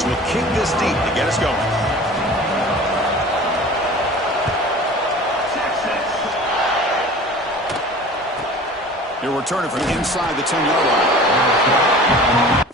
coach will kick this deep to get us going. He'll return it from inside the 10-yard line.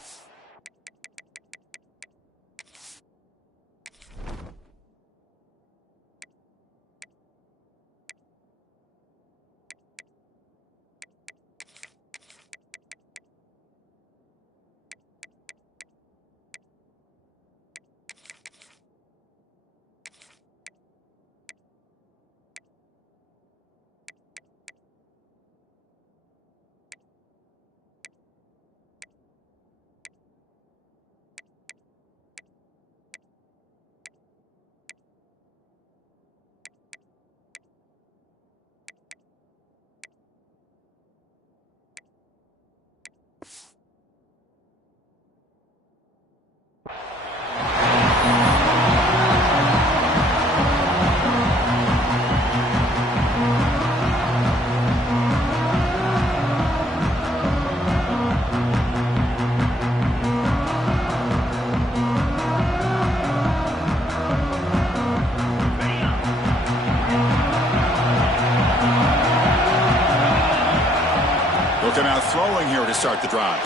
Looking out throwing here to start the drive.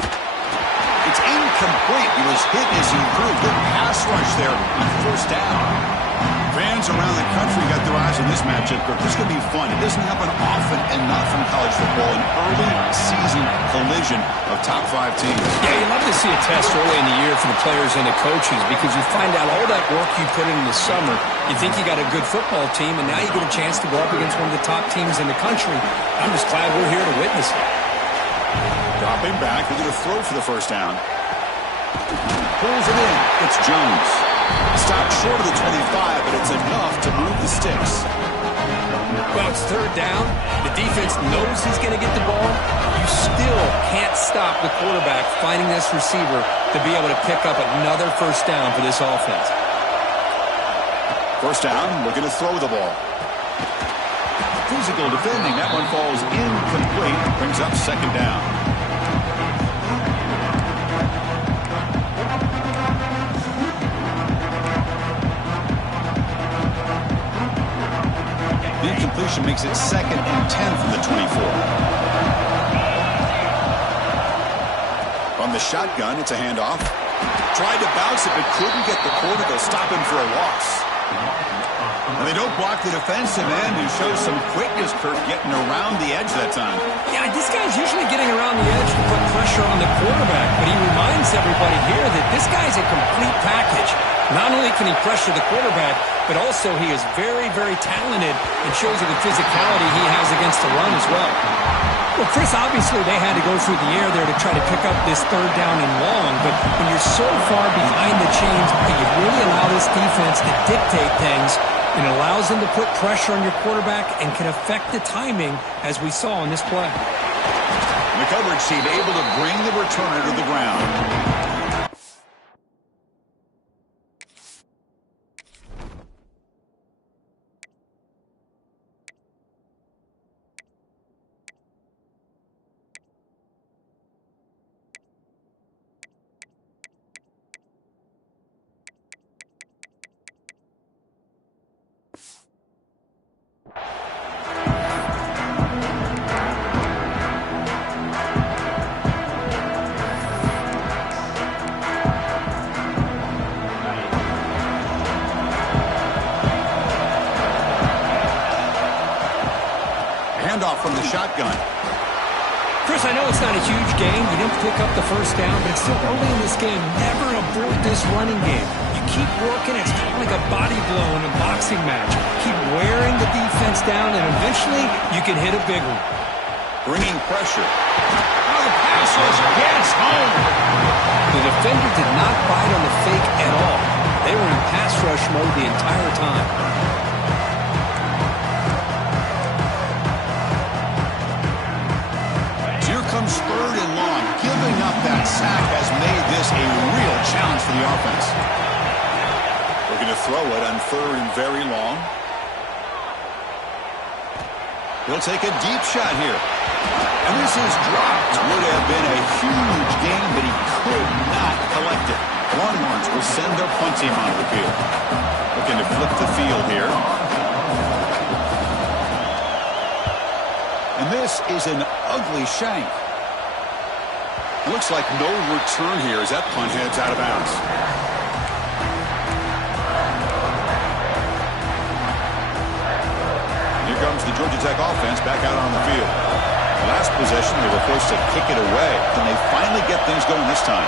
It's incomplete. He was hit as he threw. Good pass rush there on first down. Fans around the country got their eyes on this matchup. This is going to be fun. It doesn't happen often enough in college football. An early season collision of top 5 teams. Yeah, you love to see a test early in the year for the players and the coaches because you find out all that work you put in the summer. You think you got a good football team, and now you get a chance to go up against one of the top teams in the country. I'm just glad we're here to witness it. Dropping back, they're going to throw for the first down. Pulls it in. It's Jones. Stopped short of the 25, but it's enough to move the sticks. Well, it's third down. The defense knows he's going to get the ball. You still can't stop the quarterback finding this receiver to be able to pick up another first down for this offense. First down, looking to throw the ball. Physical defending. That one falls incomplete. Brings up second down. The incompletion makes it 2nd and 10 from the 24. From the shotgun, it's a handoff. Tried to bounce it, but couldn't get the corner to stop him for a loss. And they don't block the defensive end, who shows some quickness, Kirk, getting around the edge that time. Yeah, this guy's usually getting around the edge to put pressure on the quarterback, but he reminds everybody here that this guy's a complete package. Not only can he pressure the quarterback, but also he is very, very talented and shows you the physicality he has against the run as well. Well, Chris, obviously they had to go through the air there to try to pick up this third down and long, but when you're so far behind the chains, you really allow this defense to dictate things, and it allows them to put pressure on your quarterback and can affect the timing, as we saw in this play. The coverage team able to bring the returner to the ground. Handoff from the shotgun. Chris, I know it's not a huge game. You didn't pick up the first down, but it's still early in this game. Never abort this running game. You keep working. It's kind of like a body blow in a boxing match. Keep wearing the defense down, and eventually you can hit a big one. Bringing pressure. Oh, the pass rush gets home. The defender did not bite on the fake at all. They were in pass rush mode the entire time. Comes third and long. Giving up that sack has made this a real challenge for the offense. Looking to throw it on third and very long. He'll take a deep shot here. And this is dropped. Would have been a huge gain, but he could not collect it. Longhorns will send their punt team onto the field. Looking to flip the field here. And this is an ugly shank. Looks like no return here as that punt heads out of bounds. Here comes the Georgia Tech offense back out on the field. Last possession, they were forced to kick it away. Can they finally get things going this time?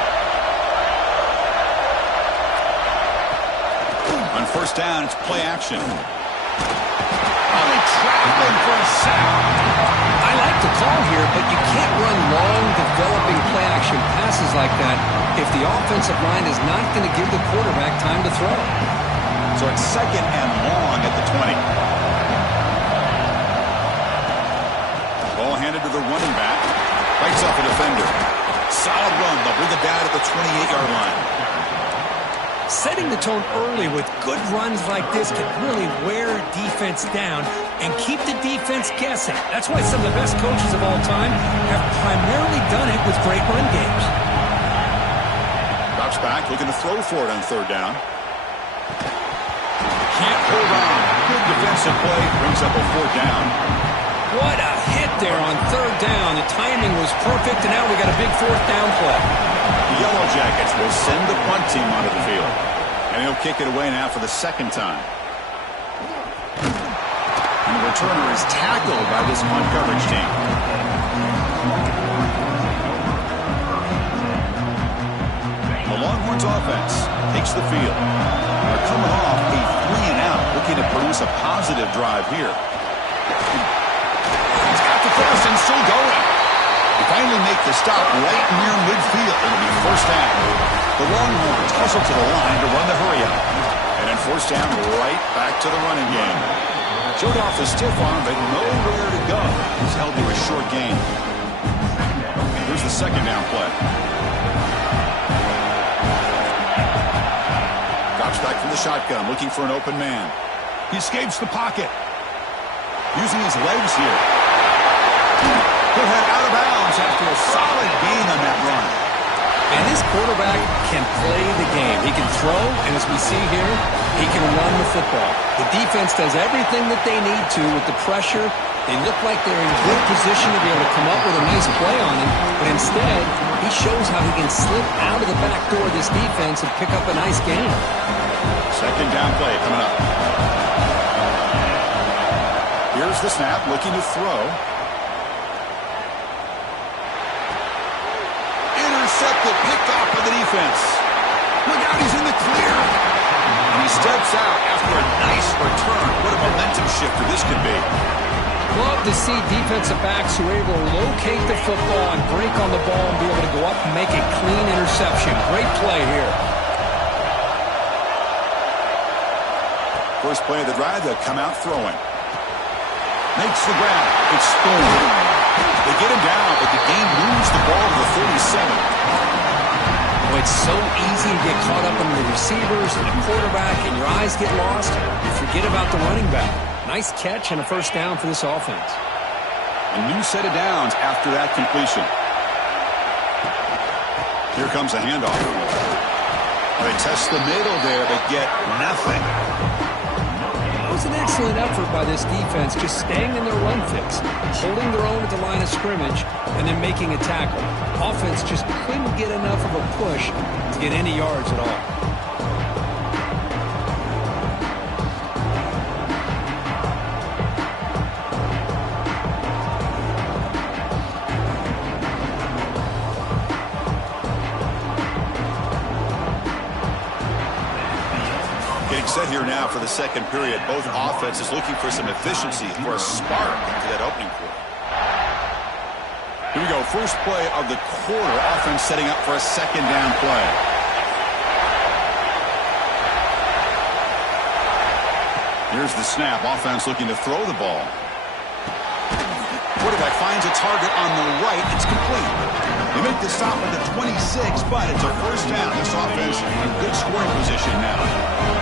On first down, it's play action. Only traveling for a sack. I like the call here, but you can't run long, developing play-action passes like that if the offensive line is not going to give the quarterback time to throw. So it's second and long at the 20. Ball handed to the running back. Fights off a defender. Solid run. They'll bring it down at the 28-yard line. Setting the tone early with good runs like this can really wear defense down and keep the defense guessing. That's why some of the best coaches of all time have primarily done it with great run games. Drops back, looking to throw for it on third down. Can't hold on. Good defensive play. Brings up a fourth down. What a hit there on third down. The timing was perfect, and now we got a big fourth down play. The Yellow Jackets will send the punt team onto the field. And he'll kick it away now for the second time. And the returner is tackled by this punt coverage team. The Longhorns offense takes the field. They're coming off a 3-and-out, looking to produce a positive drive here. He's got the cross and still going. They finally make the stop right near midfield. It'll be first down. The Longhorns hustle to the line to run the hurry out. And then first down right back to the running game. Showed off the stiff arm, but nowhere to go. He's held to a short gain. Here's the second down play. Drops back from the shotgun, looking for an open man. He escapes the pocket. Using his legs here. He'll head out of bounds after a solid gain on that run. And this quarterback can play the game. He can throw, and as we see here, he can run the football. The defense does everything that they need to with the pressure. They look like they're in good position to be able to come up with a nice play on him, but instead, he shows how he can slip out of the back door of this defense and pick up a nice gain. Second down play coming up. Here's the snap, looking to throw. Intercepted, picked off by the defense. Look out, he's in the clear. And he steps out after a nice return. What a momentum shifter this could be. Love to see defensive backs who are able to locate the football and break on the ball and be able to go up and make a clean interception. Great play here. First play of the drive, they'll come out throwing. Makes the grab. It's Spoon. They get him down, but the game moves the ball to the 37. Oh, it's so easy to get caught up in the receivers and the quarterback, and your eyes get lost. You forget about the running back. Nice catch and a first down for this offense. A new set of downs after that completion. Here comes a handoff. They test the middle there, but get nothing. It was an excellent effort by this defense, just staying in their run fix, holding their own at the line of scrimmage, and then making a tackle. Offense just couldn't get enough of a push to get any yards at all. Set here now for the second period. Both offenses looking for some efficiency, for a spark into that opening quarter. Here we go. First play of the quarter. Offense setting up for a second down play. Here's the snap. Offense looking to throw the ball. Quarterback finds a target on the right. It's complete. They make the stop at the 26, but it's a first down. This offense in good scoring position now.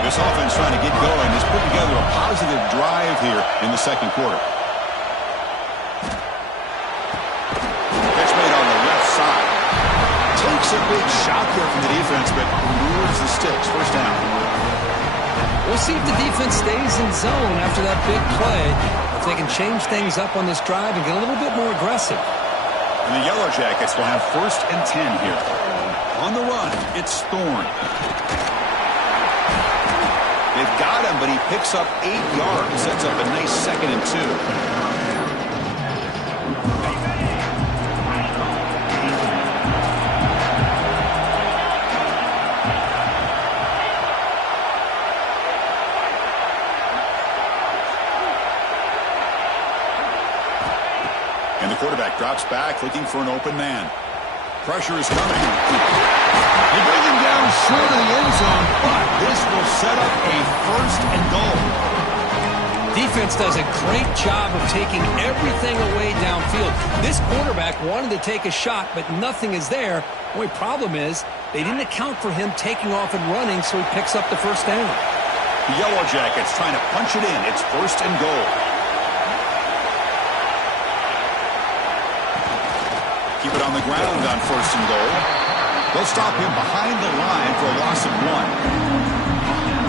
This offense trying to get going has put together a positive drive here in the second quarter. Catch made on the left side. Takes That's a big shot there from the defense, but moves the sticks. First down. We'll see if the defense stays in zone after that big play. If they can change things up on this drive and get a little bit more aggressive. And the Yellow Jackets will have 1st and 10 here. On the run, it's Thorne. They've got him, but he picks up 8 yards. Sets up a nice 2nd and 2. Quarterback drops back, looking for an open man. Pressure is coming. They bring him down short of the end zone, but this will set up a 1st and goal. Defense does a great job of taking everything away downfield. This quarterback wanted to take a shot, but nothing is there. The only problem is they didn't account for him taking off and running, so he picks up the 1st down. The Yellow Jackets trying to punch it in. It's 1st and goal. Keep it on the ground on 1st and goal. They'll stop him behind the line for a loss of 1.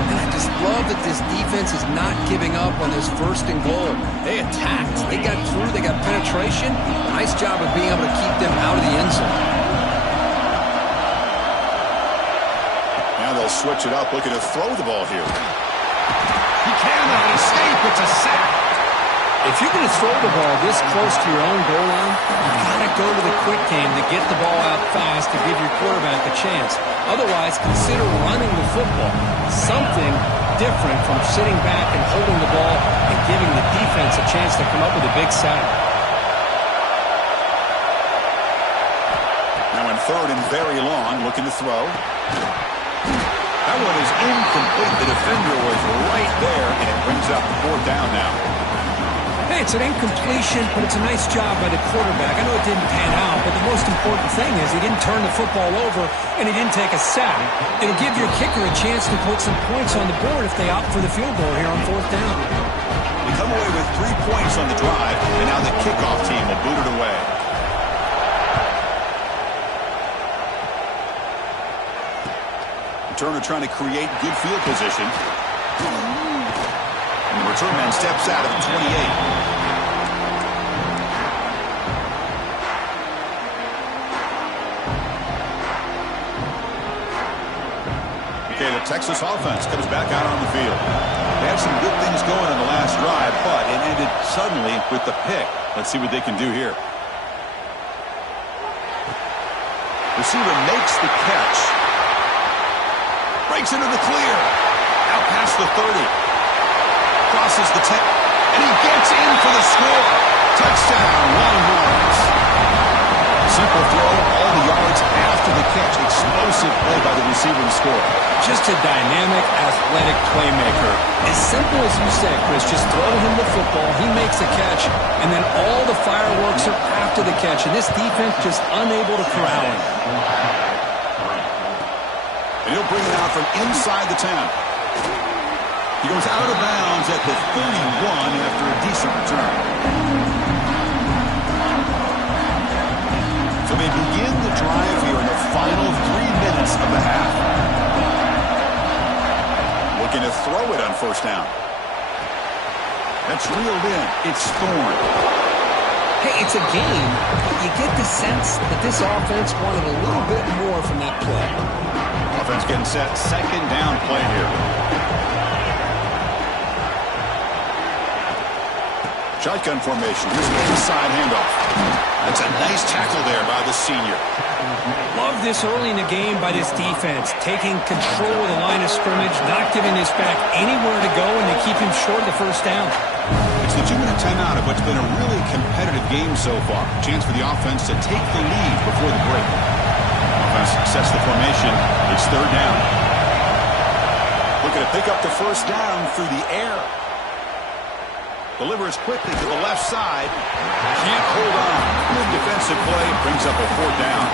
And I just love that this defense is not giving up on this 1st and goal. They attacked. They got through. They got penetration. Nice job of being able to keep them out of the end zone. Now they'll switch it up, looking to throw the ball here. He cannot escape. It's a sack. If you're going to throw the ball this close to your own goal line, you've got to go to the quick game to get the ball out fast to give your quarterback a chance. Otherwise, consider running the football. Something different from sitting back and holding the ball and giving the defense a chance to come up with a big sack. Now in 3rd and very long, looking to throw. That one is incomplete. The defender was right there, and it brings up 4th down now. Hey, it's an incompletion, but it's a nice job by the quarterback. I know it didn't pan out, but the most important thing is he didn't turn the football over and he didn't take a sack. It'll give your kicker a chance to put some points on the board if they opt for the field goal here on 4th down. We come away with 3 points on the drive, and now the kickoff team will boot it away. Turner trying to create good field position. And the return man steps out of the 28. Okay, the Texas offense comes back out on the field. They had some good things going on the last drive, but it ended suddenly with the pick. Let's see what they can do here. Receiver makes the catch. Breaks into the clear. Out past the 30. Crosses the 10. And he gets in for the score. Touchdown, Longhorns. Simple throw, all the yards after the catch. Explosive play by the receiver to score. Just a dynamic, athletic playmaker. As simple as you said, Chris, just throw him the football, he makes a catch, and then all the fireworks are after the catch. And this defense just unable to corral him. And he'll bring it out from inside the 10. He goes out of bounds at the 31 after a decent return. So they begin the drive here in the final 3 minutes of the half. Looking to throw it on 1st down. That's reeled in. It's Thorne. Hey, it's a game, but you get the sense that this offense wanted a little bit more from that play. Offense getting set. 2nd down play here. Shotgun formation. Here's an inside handoff. That's a nice tackle there by the senior. Love this early in the game by this defense. Taking control of the line of scrimmage, not giving this back anywhere to go, and they keep him short of the 1st down. It's the 2-minute timeout of what's been a really competitive game so far. Chance for the offense to take the lead before the break. Offense sets the formation. It's 3rd down. Looking to pick up the 1st down through the air. Delivers quickly to the left side. Can't hold on. Good defensive play. Brings up a 4th down.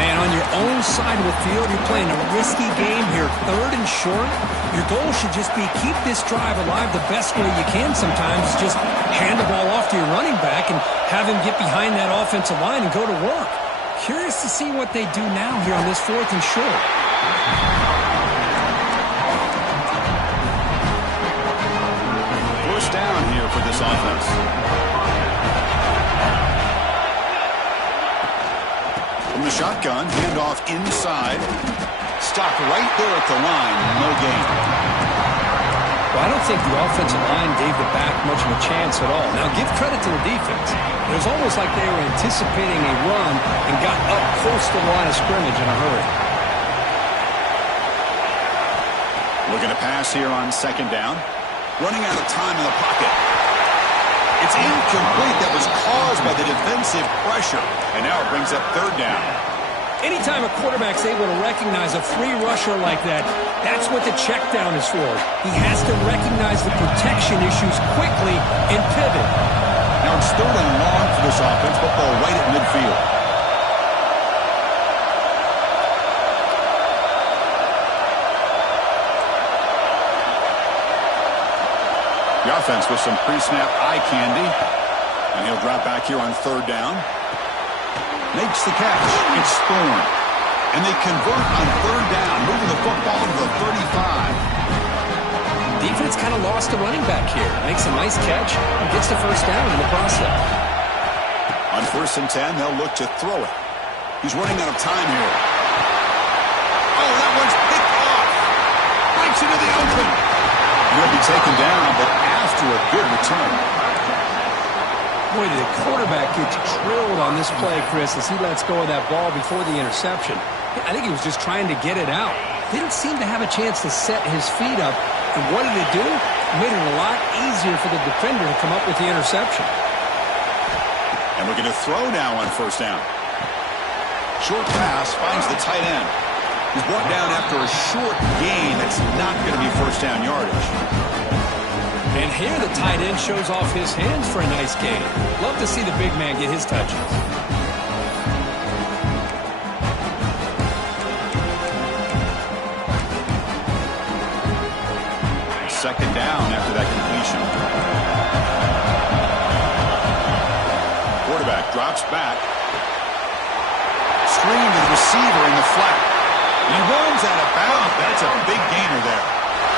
Man, on your own side of the field, you're playing a risky game here. 3rd and short. Your goal should just be keep this drive alive the best way you can sometimes. Just hand the ball off to your running back and have him get behind that offensive line and go to work. Curious to see what they do now here on this 4th and short. First down here for this offense. From the shotgun, handoff inside. Stopped right there at the line. No gain. Well, I don't think the offensive line gave the back much of a chance at all. Now, give credit to the defense. It was almost like they were anticipating a run and got up close to the line of scrimmage in a hurry. Looking to pass here on 2nd down. Running out of time in the pocket. It's incomplete. That was caused by the defensive pressure. And now it brings up 3rd down. Anytime a quarterback's able to recognize a free rusher like that, that's what the check down is for. He has to recognize the protection issues quickly and pivot. Now it's 3rd and long for this offense. Football right at midfield. The offense with some pre-snap eye candy. And he'll drop back here on 3rd down. Makes the catch. It's Thorne. And they convert on 3rd down, moving the football to the 35. Defense kind of lost a running back here. Makes a nice catch and gets the 1st down in the process. On 1st and 10, they'll look to throw it. He's running out of time here. Oh, that one's picked off. Breaks into the open. He'll be taken down, but after a good return. Boy, the quarterback gets drilled on this play, Chris, as he lets go of that ball before the interception. I think he was just trying to get it out. Didn't seem to have a chance to set his feet up. And what did it do? It made it a lot easier for the defender to come up with the interception. And we're going to throw now on 1st down. Short pass finds the tight end. He's brought down after a short gain. That's not going to be 1st down yardage. And here the tight end shows off his hands for a nice gain. Love to see the big man get his touches. 2nd down after that completion. Quarterback drops back. Screen to the receiver in the flat. He runs out of bounds. That's a big gainer there.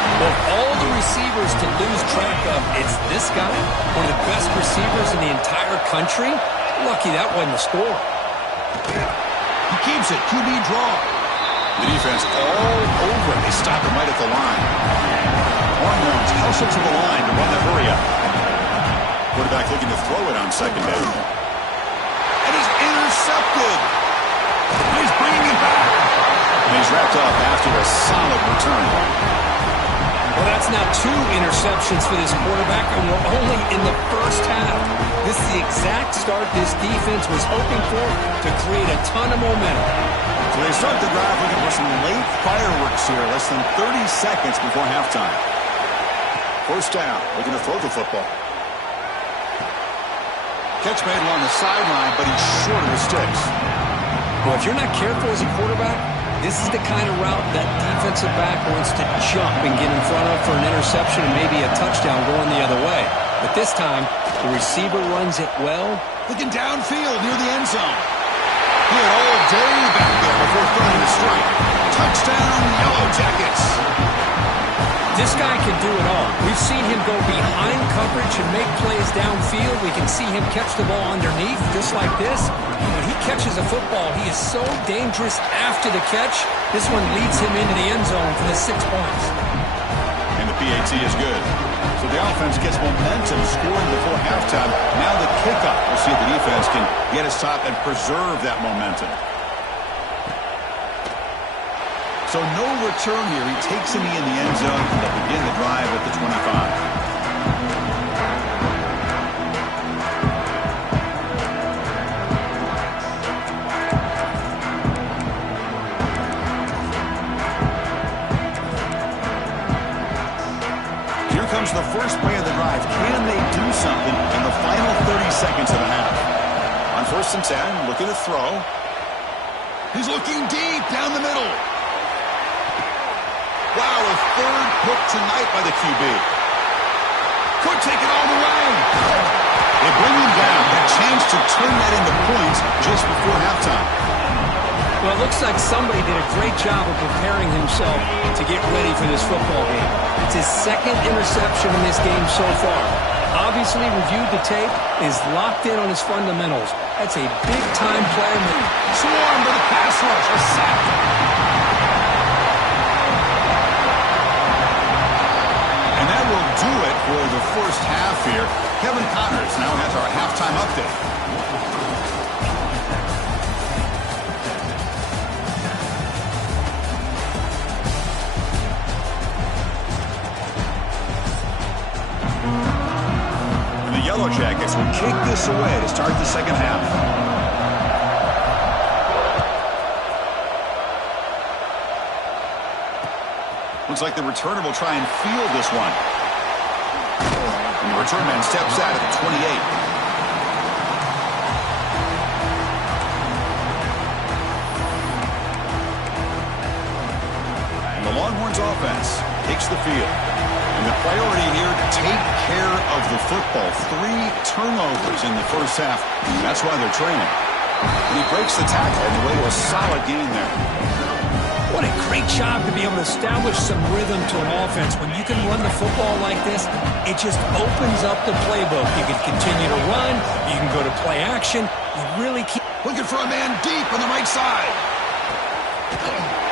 Of all the receivers to lose track of, it's this guy, one of the best receivers in the entire country. Lucky that wasn't a score. He keeps it. QB draw. The defense all over it. They stop him right at the line. Hornbones hustles to the line to run the hurry up. Quarterback looking to throw it on 2nd down. And he's intercepted. And he's bringing it back. And he's wrapped up after a solid return. Well, that's now 2 interceptions for this quarterback, and we're only in the 1st half. This is the exact start this defense was hoping for to create a ton of momentum. So they start the drive looking for some late fireworks here, less than 30 seconds before halftime. 1st down, looking to throw the football. Catch made along the sideline, but he's short of the sticks. Well, if you're not careful as a quarterback, this is the kind of route that defensive back wants to jump and get in front of for an interception and maybe a touchdown going the other way. But this time, the receiver runs it well. Looking downfield near the end zone. He had all day back there before throwing the strike. Touchdown, Yellow Jackets. This guy can do it all. We've seen him go behind coverage and make plays downfield. We can see him catch the ball underneath, just like this. When he catches a football, he is so dangerous after the catch. This one leads him into the end zone for the 6 points. And the PAT is good. So the offense gets momentum scoring before halftime. Now the kickoff. We'll see if the defense can get a stop and preserve that momentum. So no return here. He takes him in the end zone, and they'll begin the drive at the 25. Here comes the first play of the drive. Can they do something in the final 30 seconds of the half? On 1st and 10, looking to throw. He's looking deep down the middle. Wow, a 3rd pick tonight by the QB. Could take it all the way. They bring him down. A chance to turn that into points just before halftime. Well, it looks like somebody did a great job of preparing himself to get ready for this football game. It's his second interception in this game so far. Obviously reviewed the tape, is locked in on his fundamentals. That's a big-time player move. Swarm to the pass rush, a sack. And that will do it for the first half here. Kevin Connors now has our halftime update. Yellow Jackets will kick this away to start the second half. Looks like the returner will try and field this one. And the return man steps out at the 28. And the Longhorns offense takes the field. And the priority here, take care of the football. 3 turnovers in the first half. That's why they're training. And he breaks the tackle on the way to a solid gain there. What a great job to be able to establish some rhythm to an offense. When you can run the football like this, it just opens up the playbook. You can continue to run. You can go to play action. You really keep looking for a man deep on the right side.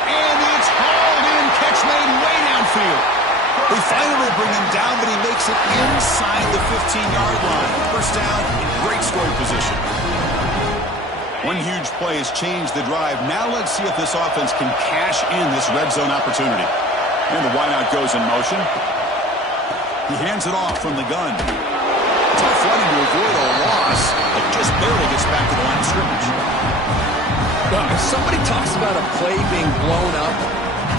And it's hauled in. Catch made way downfield. They finally bring him down, but he makes it inside the 15-yard line. First down, great scoring position. One huge play has changed the drive. Now let's see if this offense can cash in this red zone opportunity. And the wideout goes in motion. He hands it off from the gun. Tough running to avoid a loss, but just barely gets back to the line of scrimmage. Well, if somebody talks about a play being blown up,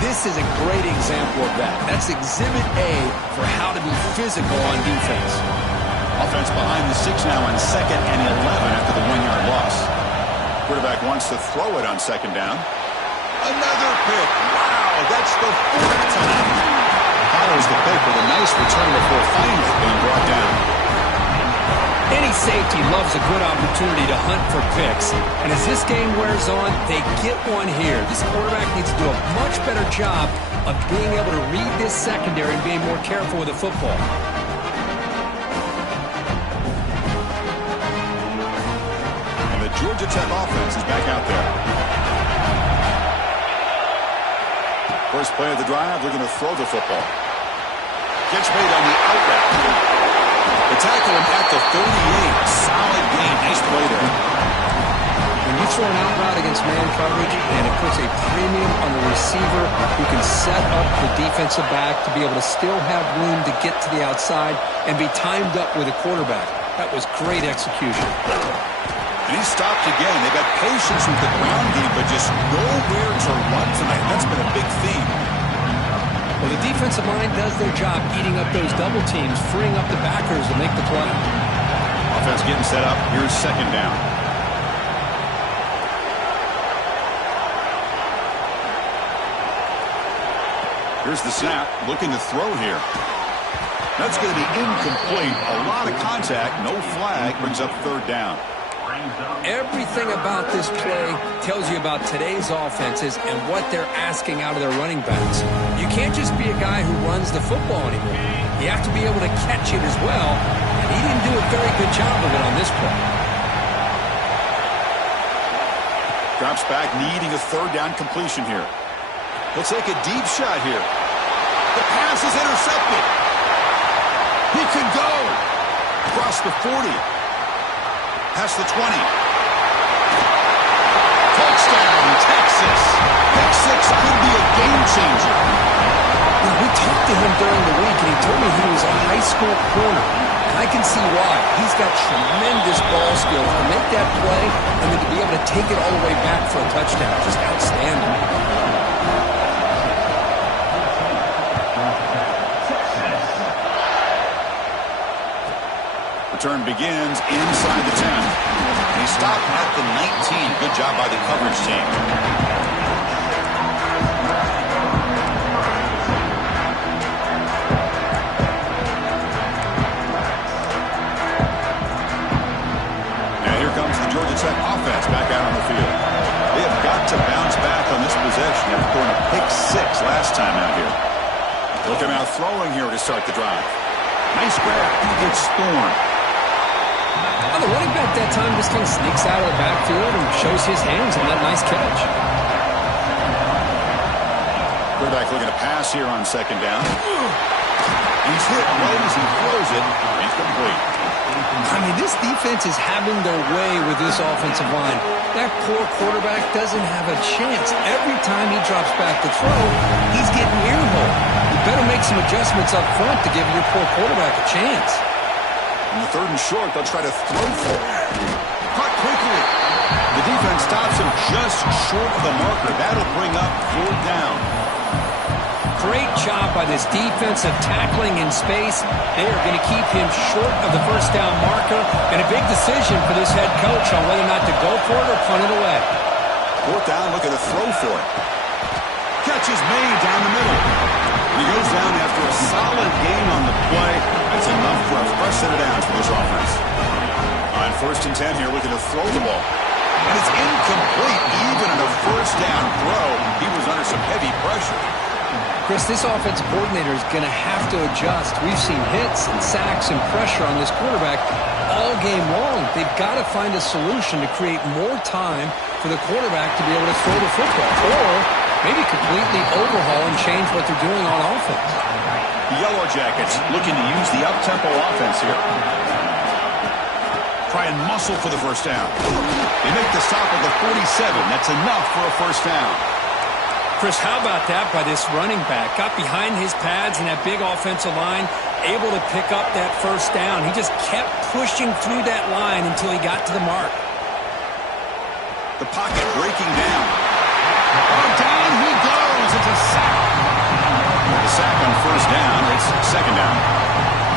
this is a great example of that. That's Exhibit A for how to be physical on defense. Offense behind the 6 now on 2nd and 11 after the 1-yard loss. Quarterback wants to throw it on 2nd down. Another pick. Wow, that's the 4th time. Follows the pick with a nice return before finally being brought down. Any safety loves a good opportunity to hunt for picks. And as this game wears on, they get one here. This quarterback needs to do a much better job of being able to read this secondary and being more careful with the football. And the Georgia Tech offense is back out there. First play of the drive, they're going to throw the football. Catch made on the out route. The tackle him at the 38. Solid gain. Nice play there. When you throw an out route against man coverage, and it puts a premium on the receiver who can set up the defensive back to be able to still have room to get to the outside and be timed up with a quarterback. That was great execution. And he stopped again. They got patience with the ground game, but just nowhere to run tonight. That's been a big theme. Well, the defensive line does their job eating up those double teams, freeing up the backers to make the play. Offense getting set up. Here's 2nd down. Here's the snap. Looking to throw here. That's going to be incomplete. A lot of contact. No flag. Brings up 3rd down. Everything about this play tells you about today's offenses and what they're asking out of their running backs. You can't just be a guy who runs the football anymore. You have to be able to catch it as well, and he didn't do a very good job of it on this play. Drops back, needing a 3rd down completion here. He'll take a deep shot here. The pass is intercepted. He could go across the 40. Past the 20. Touchdown, Texas. Pick 6 could be a game changer. Now, we talked to him during the week, and he told me he was a high school corner. And I can see why. He's got tremendous ball skills to make that play and then to be able to take it all the way back for a touchdown. Just outstanding. Return begins inside the 10. And he stopped at the 19. Good job by the coverage team. Now here comes the Georgia Tech offense back out on the field. They have got to bounce situation after throwing a pick 6 last time out here. Look at him out throwing here to start the drive. Nice grab. He gets Thorne. Well, the running back that time just kind of sneaks out of the backfield and shows his hands on that nice catch. Quarterback looking to pass here on second down. He's hit low as he throws it. Incomplete. I mean, this defense is having their way with this offensive line. That poor quarterback doesn't have a chance. Every time he drops back to throw, he's getting earholed. You better make some adjustments up front to give your poor quarterback a chance. On the 3rd and short, they'll try to throw for it. Caught quickly. The defense stops him just short of the marker. That'll bring up 4th down. Great job by this defensive tackling in space. They are going to keep him short of the 1st down marker, and a big decision for this head coach on whether or not to go for it or punt it away. 4th down, looking to throw for it. Catch is made down the middle. He goes down after a solid gain on the play. That's enough for a fresh set of downs for this offense. On 1st and 10 here, looking to throw the ball. And it's incomplete, even in a 1st down throw. He was under some heavy pressure. Chris, this offensive coordinator is going to have to adjust. We've seen hits and sacks and pressure on this quarterback all game long. They've got to find a solution to create more time for the quarterback to be able to throw the football, or maybe completely overhaul and change what they're doing on offense. The Yellow Jackets looking to use the up-tempo offense here. Try and muscle for the 1st down. They make the stop at the 47. That's enough for a 1st down. Chris, how about that by this running back? Got behind his pads in that big offensive line, able to pick up that 1st down. He just kept pushing through that line until he got to the mark. The pocket breaking down. Oh, down he goes. It's a sack. The sack on 1st down. It's 2nd down.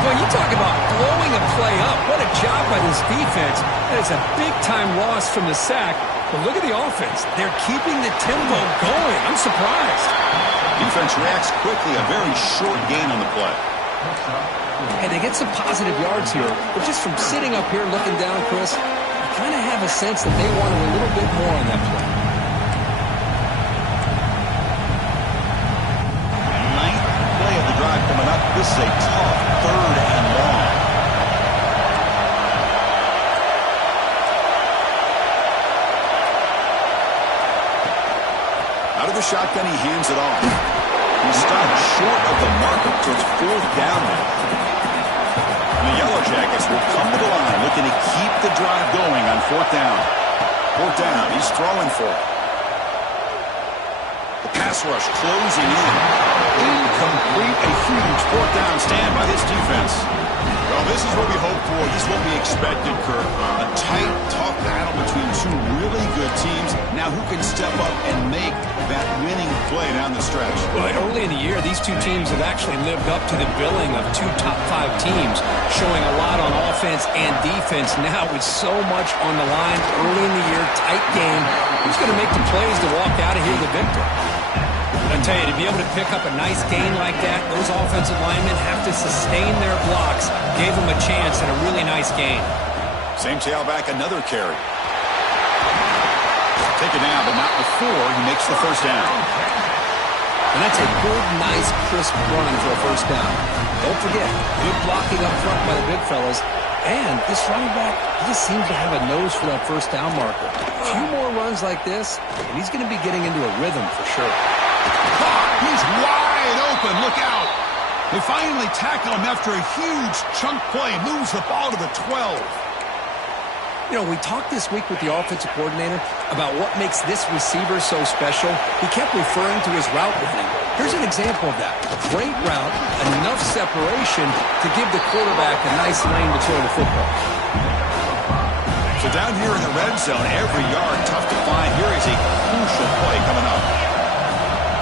Well, you talk about blowing a play up. What a job by this defense. That is a big-time loss from the sack. But look at the offense. They're keeping the tempo going. I'm surprised. Defense reacts quickly. A very short gain on the play. And they get some positive yards here. But just from sitting up here looking down, Chris, I kind of have a sense that they wanted a little bit more on that play. Ninth play of the drive coming up. This is a tough 3rd and long. Out of the shotgun, he hands it off. He stopped short of the marker, so it's 4th down now. The Yellow Jackets will come to the line, looking to keep the drive going on 4th down. 4th down, he's throwing for it. The pass rush closing in. Incomplete, a huge 4th down stand by this defense. Well, this is what we hoped for. This is what we expected, Kirk. A tight, tough battle between 2 really good teams. Now who can step up and make that winning play down the stretch? Well, early in the year, these 2 teams have actually lived up to the billing of 2 top 5 teams, showing a lot on offense and defense. Now with so much on the line early in the year, tight game, who's going to make the plays to walk out of here the victor? I tell you, to be able to pick up a nice gain like that, those offensive linemen have to sustain their blocks. Gave them a chance and a really nice gain. Same tailback, another carry. Taken down, but not before he makes the 1st down. And that's a good, nice, crisp run for a 1st down. Don't forget, good blocking up front by the big fellas. And this running back, he just seems to have a nose for that 1st down marker. A few more runs like this, and he's going to be getting into a rhythm for sure. He's wide open. Look out. They finally tackle him after a huge chunk play. Moves the ball to the 12. You know, we talked this week with the offensive coordinator about what makes this receiver so special. He kept referring to his route running. Here's an example of that. Great route, enough separation to give the quarterback a nice lane to throw the football. So down here in the red zone, every yard tough to find. Here is a crucial play coming up.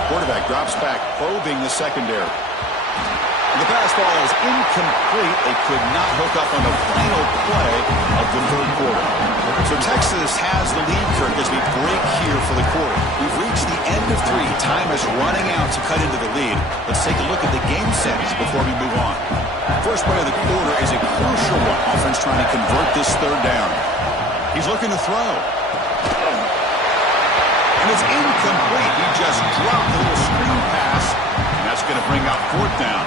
Quarterback drops back, probing the secondary. And the pass ball is incomplete. They could not hook up on the final play of the 3rd quarter. So Texas has the lead, Kirk, as we break here for the quarter. We've reached the end of 3. Time is running out to cut into the lead. Let's take a look at the game settings before we move on. First play of the quarter is a crucial one. Offense trying to convert this 3rd down. He's looking to throw. And it's incomplete. He just dropped the little screen pass, and that's going to bring up 4th down.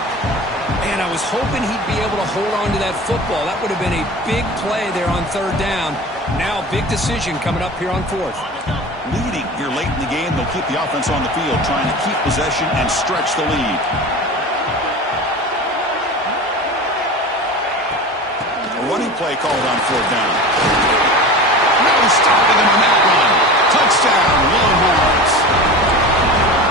Man, I was hoping he'd be able to hold on to that football. That would have been a big play there on 3rd down. Now, big decision coming up here on 4th. Leading here late in the game, they'll keep the offense on the field, trying to keep possession and stretch the lead. A running play called on 4th down. No stopping him on that one. Touchdown, Longhorns.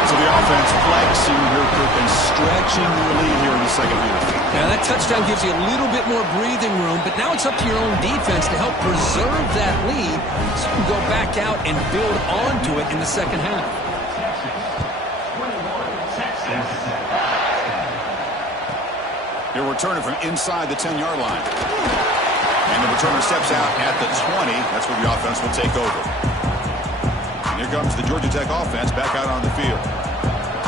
So the offense flexing here, Kirk, and stretching their lead here in the second half. Now, that touchdown gives you a little bit more breathing room, but now it's up to your own defense to help preserve that lead so you can go back out and build onto it in the second half. They're returning from inside the 10-yard line. And the returner steps out at the 20. That's where the offense will take over. And here comes the Georgia Tech offense back out on the field.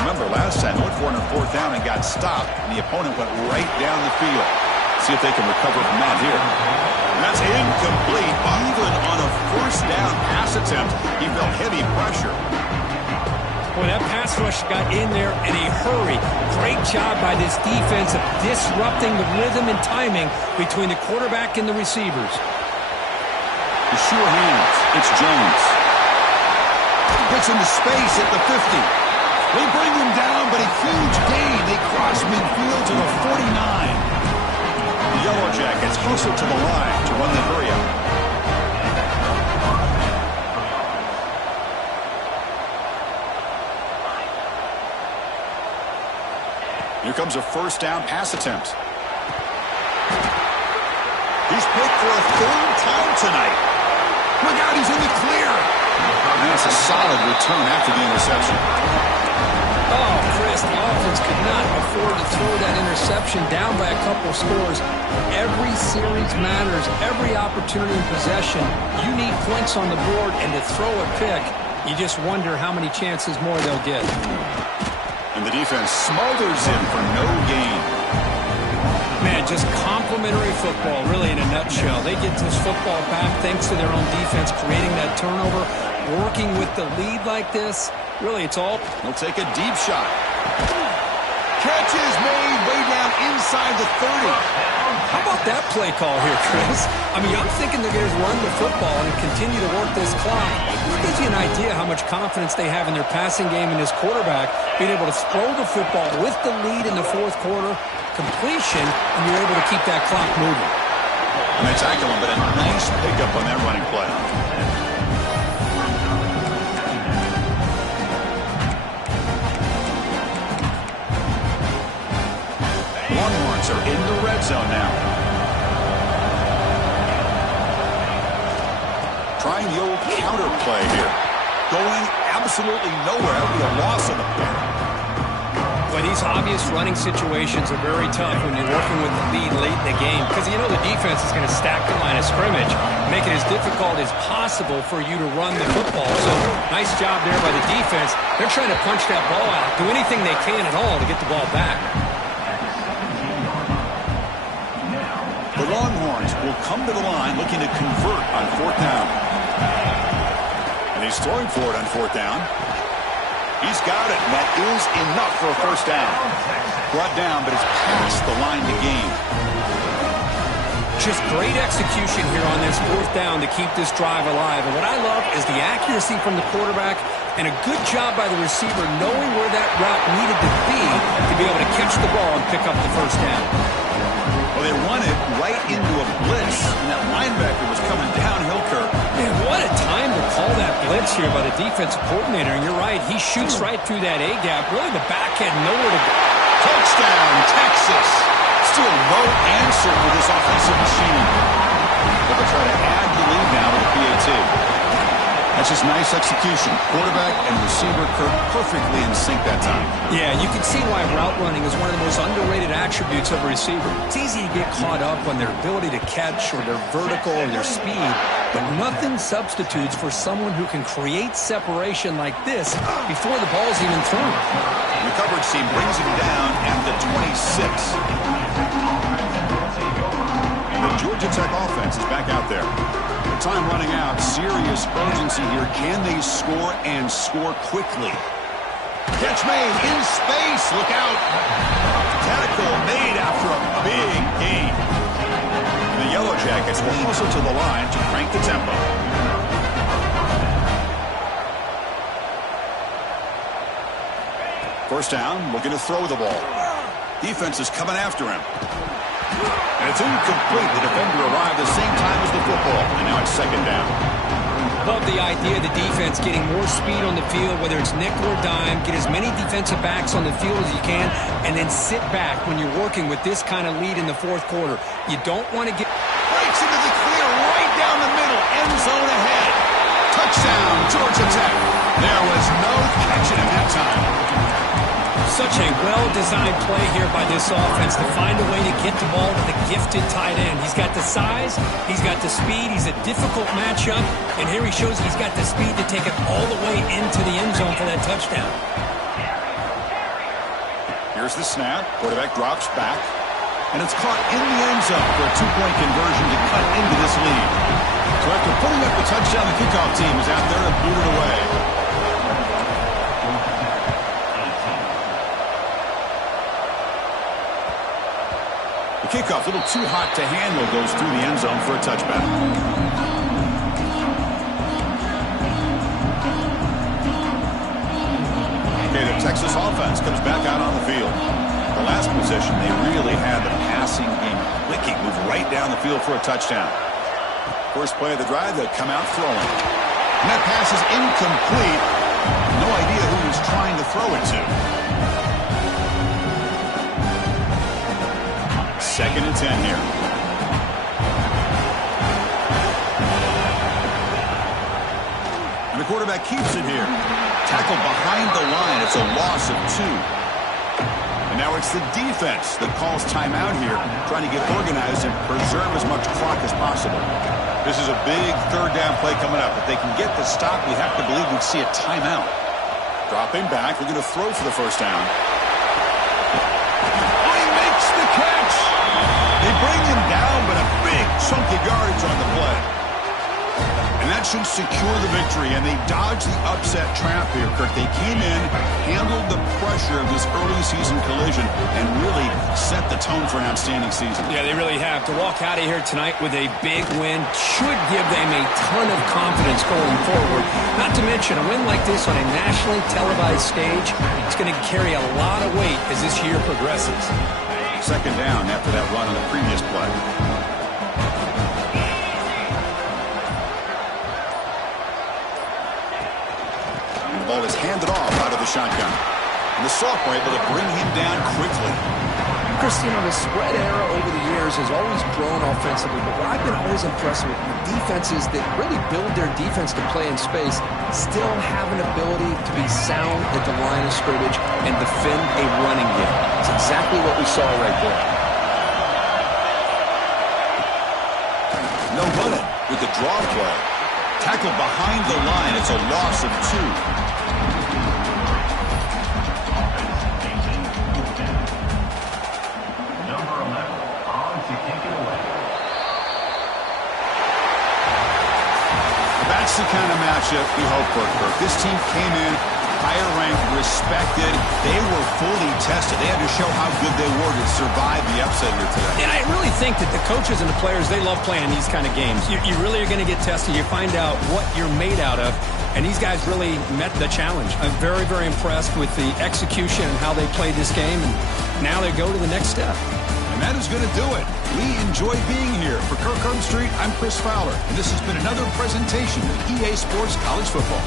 Remember, last time they went for it on 4th down and got stopped, and the opponent went right down the field. See if they can recover from that here. And that's incomplete. Even on a 1st down pass attempt, he felt heavy pressure. Boy, that pass rush got in there in a hurry. Great job by this defense of disrupting the rhythm and timing between the quarterback and the receivers. The sure hands. It's Jones. Gets into space at the 50. They bring him down, but a huge gain. They cross midfield to the 49. The Yellow Jackets hustle to the line to run the hurry-up. Here comes a 1st down pass attempt. He's picked for a 3rd time tonight. Look out, he's in the clear. And that's a solid return after the interception. Oh, Chris, the offense could not afford to throw that interception down by a couple scores. Every series matters. Every opportunity in possession. You need points on the board, and to throw a pick, you just wonder how many chances more they'll get. And the defense smothers him for no gain. Man, just complimentary football, really, in a nutshell. They get this football back thanks to their own defense, creating that turnover, working with the lead like this. Really, it's all... He'll take a deep shot. Catch is made way down inside the 30. How about that play call here, Chris? I mean, I'm thinking they're going to run the football and continue to work this clock. It gives you an idea how much confidence they have in their passing game and this quarterback, being able to throw the football with the lead in the 4th quarter, completion, and you're able to keep that clock moving. And they tackle him, but a nice pickup on that running play. Longhorns are in the red zone now. Trying the old counter play here. Going absolutely nowhere. That would be a loss on the play. Well, these obvious running situations are very tough when you're working with the lead late in the game because you know the defense is going to stack the line of scrimmage, make it as difficult as possible for you to run the football. So, nice job there by the defense. They're trying to punch that ball out, do anything they can at all to get the ball back. The Longhorns will come to the line looking to convert on 4th down. And he's throwing for it on 4th down. He's got it, and that is enough for a 1st down. Brought down, but it's past the line to gain. Just great execution here on this 4th down to keep this drive alive. And what I love is the accuracy from the quarterback and a good job by the receiver knowing where that route needed to be able to catch the ball and pick up the 1st down. Well, they run it right into a blitz, and that linebacker was coming downhill, Kirk. Man, what a time to call that blitz here by the defensive coordinator. And you're right, he shoots right through that A-gap. Really, the back had nowhere to go. Touchdown, Texas. Still no answer for this offensive machine. But they'll try to add the lead now with a PAT. That's just nice execution. Quarterback and receiver, Kirk, perfectly in sync that time. Yeah, you can see why route running is one of the most underrated attributes of a receiver. It's easy to get caught up on their ability to catch or their vertical or their speed, but nothing substitutes for someone who can create separation like this before the ball's even thrown. The coverage team brings him down at the 26. And the Georgia Tech offense is back out there. Time running out. Serious urgency here. Can they score and score quickly? Catch made in space. Look out. Tackle made after a big gain. The Yellow Jackets will hustle to the line to crank the tempo. First down, looking to throw the ball. Defense is coming after him. And it's incomplete. The defender arrived the same time as the football. And now it's second down. Love the idea of the defense getting more speed on the field, whether it's nickel or dime. Get as many defensive backs on the field as you can, and then sit back when you're working with this kind of lead in the fourth quarter. You don't want to get... Breaks into the clear right down the middle. End zone ahead. Touchdown, Georgia Tech. There was no catching him that time. Such a well-designed play here by this offense to find a way to get the ball to the gifted tight end. He's got the size, he's got the speed, he's a difficult matchup, and here he shows he's got the speed to take it all the way into the end zone for that touchdown. Here's the snap. Quarterback drops back, and it's caught in the end zone for a two-point conversion to cut into this lead. So after putting up the touchdown, the kickoff team is out there and boot it away. Kickoff, a little too hot to handle, goes through the end zone for a touchback. Okay, the Texas offense comes back out on the field. The last possession, they really had the passing game clicking, move right down the field for a touchdown. First play of the drive, they come out throwing. And that pass is incomplete. No idea who he's trying to throw it to. Second and 10 here. And the quarterback keeps it here. Tackle behind the line. It's a loss of 2. And now it's the defense that calls timeout here, trying to get organized and preserve as much clock as possible. This is a big third down play coming up. If they can get the stop, we have to believe we'd see a timeout. Dropping back. We're going to throw for the first down. They bring him down, but a big chunk of yardage on the play. And that should secure the victory, and they dodged the upset trap here, Kirk. They came in, handled the pressure of this early season collision, and really set the tone for an outstanding season. Yeah, they really have. To walk out of here tonight with a big win should give them a ton of confidence going forward. Not to mention, a win like this on a nationally televised stage, it's going to carry a lot of weight as this year progresses. Second down after that run on the previous play. And the ball is handed off out of the shotgun. And the sophomore able to bring him down quickly. Christine, the spread era over the years has always grown offensively, but what I've been always impressed with defenses that really build their defense to play in space still have an ability to be sound at the line of scrimmage and defend a running game. It's exactly what we saw right there. No running with the draw play. Tackle behind the line. It's a loss of 2. That's the kind of matchup we hope for, Kirk. This team came in higher ranked, respected. They were fully tested. They had to show how good they were to survive the upset here today. And I really think that the coaches and the players, they love playing these kind of games. You really are going to get tested. You find out what you're made out of. And these guys really met the challenge. I'm very, very impressed with the execution and how they played this game. And now they go to the next step. And that is going to do it. We enjoy being here. For Kirk Street, I'm Chris Fowler. And this has been another presentation of EA Sports College Football.